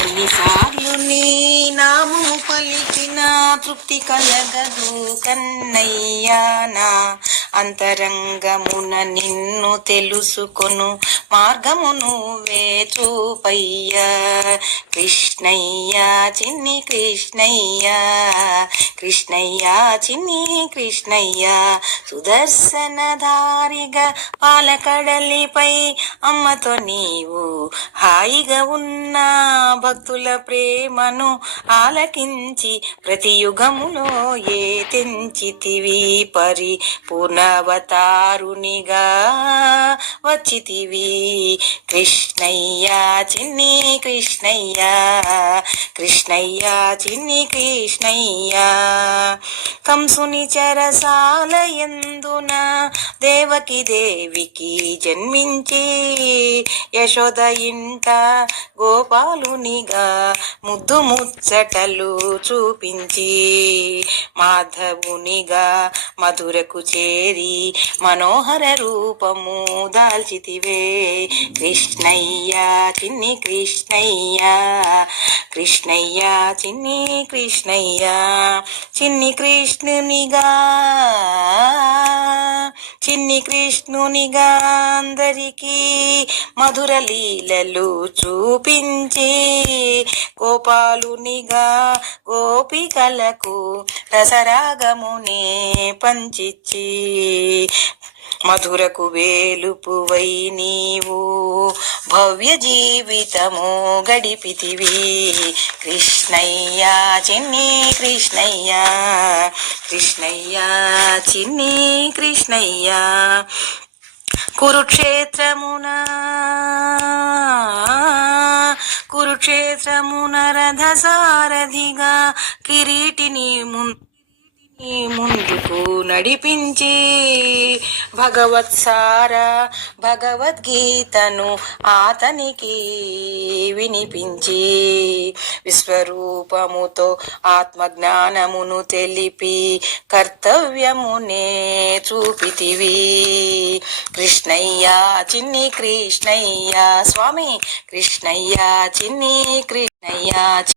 ఎన్నిసార్లు నీ నామము పలికినా తృప్తి కలగదు కన్నయ్యానా? అంతరంగమున నిన్ను తెలుసుకొను. మార్గము నువ్వే చూపయ్యా. కృష్ణయ్య చిన్ని కృష్ణయ్య. కృష్ణయ్య చిన్ని కృష్ణయ్య. సుదర్శనధారిగా పాలకడలిపై అమ్మతో నీవు హాయిగా ఉన్న భక్తుల ప్రేమను ఆలకించి ప్రతి యుగములో ఏ తెంచితివి అవతారునిగా వచ్చితివి. కృష్ణయ్య చిన్ని కృష్ణయ్య. కృష్ణయ్య చిన్ని కృష్ణయ్య. కంసుని చెరసాల ఎందున దేవకి దేవికి జన్మించి యశోద ఇంట గోపాలునిగా ముద్దు ముచ్చటలు చూపించి మాధవునిగా మధురకు చేరి మనోహర రూపము దాల్చితివే. కృష్ణయ్య చిన్ని కృష్ణయ్య కృష్ణయ్య చిన్ని కృష్ణయ్య చిన్ని కృష్ణునిగా చిన్ని కృష్ణునిగా అందరికీ మధుర లీలలు చూపించి గోపాలునిగా గోపికలకు రసరాగమునే పంచిచ్చి మధురకు వేలుపువై నీవు భవ్య జీవితము గడిపితివి. కృష్ణయ్య చిన్ని కృష్ణయ్య కృష్ణయ్య చిన్ని కృష్ణయ్య కురుక్షేత్రమునా కురుక్షేత్రమున రథ సారథిగా కిరీటిని ముందు ముందుకు నడిపించి భగవత్సార భగవద్గీతను ఆతనికి వినిపించి విశ్వరూపముతో ఆత్మజ్ఞానమును తెలిపి కర్తవ్యమునే చూపితివి. కృష్ణయ్య చిన్ని కృష్ణయ్య స్వామి కృష్ణయ్య చిన్ని కృష్ణయ్య